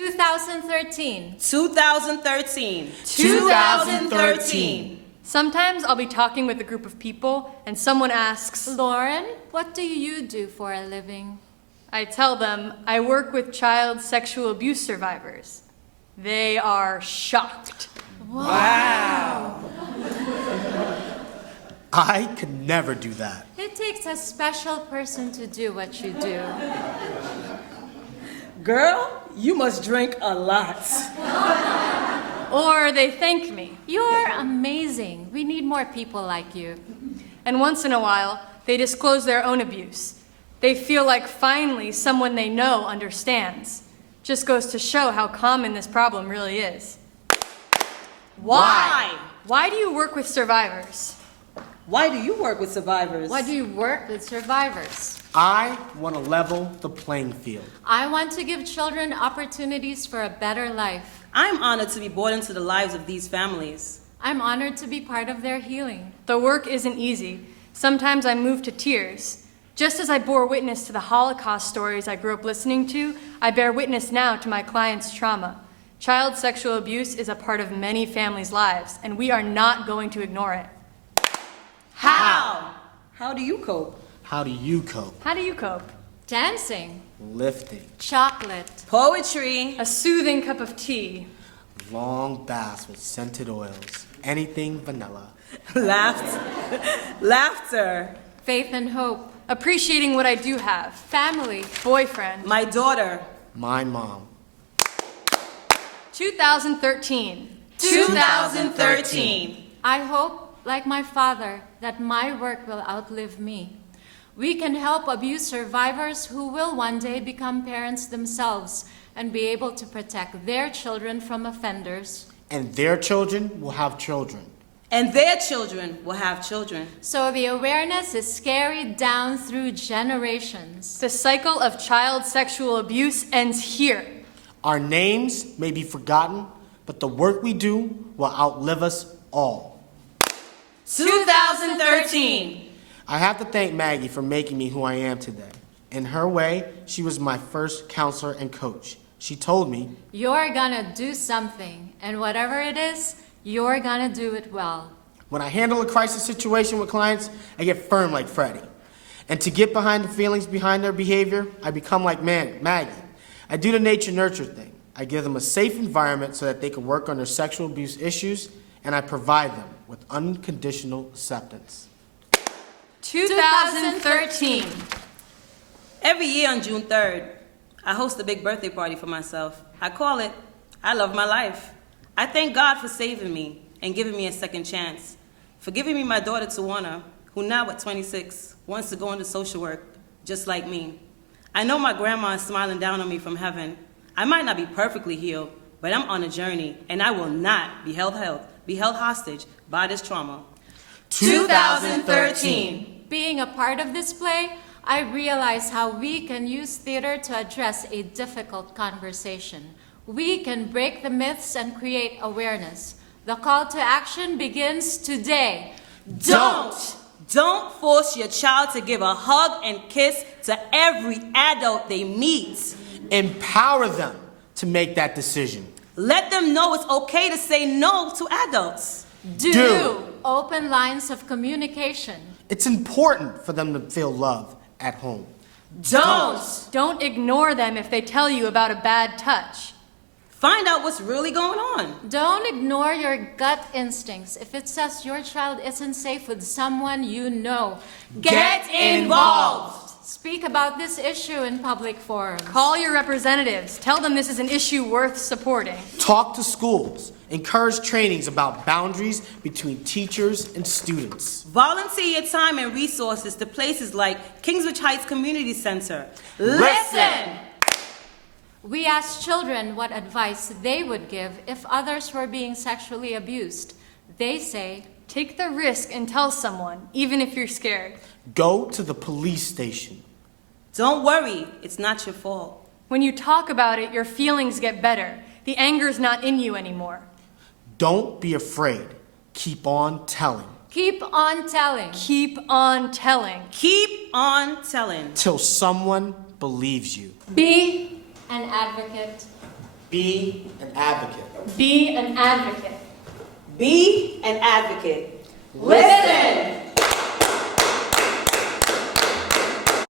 2013. 2013. 2013. Sometimes I'll be talking with a group of people and someone asks, Lauren, what do you do for a living? I tell them I work with child sexual abuse survivors. They are shocked. Wow. I could never do that. It takes a special person to do what you do. Girl, you must drink a lot. Or they thank me. You're amazing. We need more people like you. And once in a while, they disclose their own abuse. They feel like finally someone they know understands. Just goes to show how common this problem really is. Why? Why do you work with survivors? Why do you work with survivors? Why do you work with survivors? I want to level the playing field. I want to give children opportunities for a better life. I'm honored to be brought into the lives of these families. I'm honored to be part of their healing. The work isn't easy. Sometimes I'm moved to tears. Just as I bore witness to the Holocaust stories I grew up listening to, I bear witness now to my clients' trauma. Child sexual abuse is a part of many families' lives, and we are not going to ignore it. How? How do you cope? How do you cope? How do you cope? Dancing. Lifting. Chocolate. Poetry. A soothing cup of tea. Long baths with scented oils. Anything vanilla. Laughter. Faith and hope. Appreciating what I do have. Family. Boyfriend. My daughter. My mom. 2013. 2013. I hope, like my father, that my work will outlive me. We can help abuse survivors who will one day become parents themselves and be able to protect their children from offenders. And their children will have children. And their children will have children. So the awareness is carried down through generations. The cycle of child sexual abuse ends here. Our names may be forgotten, but the work we do will outlive us all. 2013. I have to thank Maggie for making me who I am today. In her way, she was my first counselor and coach. She told me, You're gonna do something, and whatever it is, you're gonna do it well. when I handle a crisis situation with clients, I get firm like Freddie. And to get behind the feelings behind their behavior, I become like Maggie. I do the nature-nurture thing. I give them a safe environment so that they can work on their sexual abuse issues, and I provide them with unconditional acceptance. 2013. Every year on June 3rd, I host a big birthday party for myself. I call it, I Love My Life. I thank God for saving me and giving me a second chance, for giving me my daughter Tawana, who now at 26 wants to go into social work just like me. I know my grandma is smiling down on me from heaven. I might not be perfectly healed, but I'm on a journey, and I will not be held hostage by this trauma. 2013. Being a part of this play, I realize how we can use theater to address a difficult conversation. We can break the myths and create awareness. The call to action begins today. Don't force your child to give a hug and kiss to every adult they meet. Empower them to make that decision. Let them know it's okay to say no to adults. Do. Open lines of communication. It's important for them to feel love at home. Don't ignore them if they tell you about a bad touch. Find out what's really going on. Don't ignore your gut instincts. If it says your child isn't safe with someone you know, Get involved. Speak about this issue in public forums. Call your representatives. Tell them this is an issue worth supporting. Talk to schools. Encourage trainings about boundaries between teachers and students. Volunteer your time and resources to places like Kingsbridge Heights Community Center. Listen. We asked children what advice they would give if others were being sexually abused. They say, Take the risk and tell someone, even if you're scared. Go to the police station. Don't worry, it's not your fault. When you talk about it, your feelings get better. The anger's not in you anymore. Don't be afraid. Keep on telling. keep on telling. Keep on telling. Keep on telling. Till someone believes you. Be an advocate. Be an advocate. Be an advocate. Be an advocate. Listen!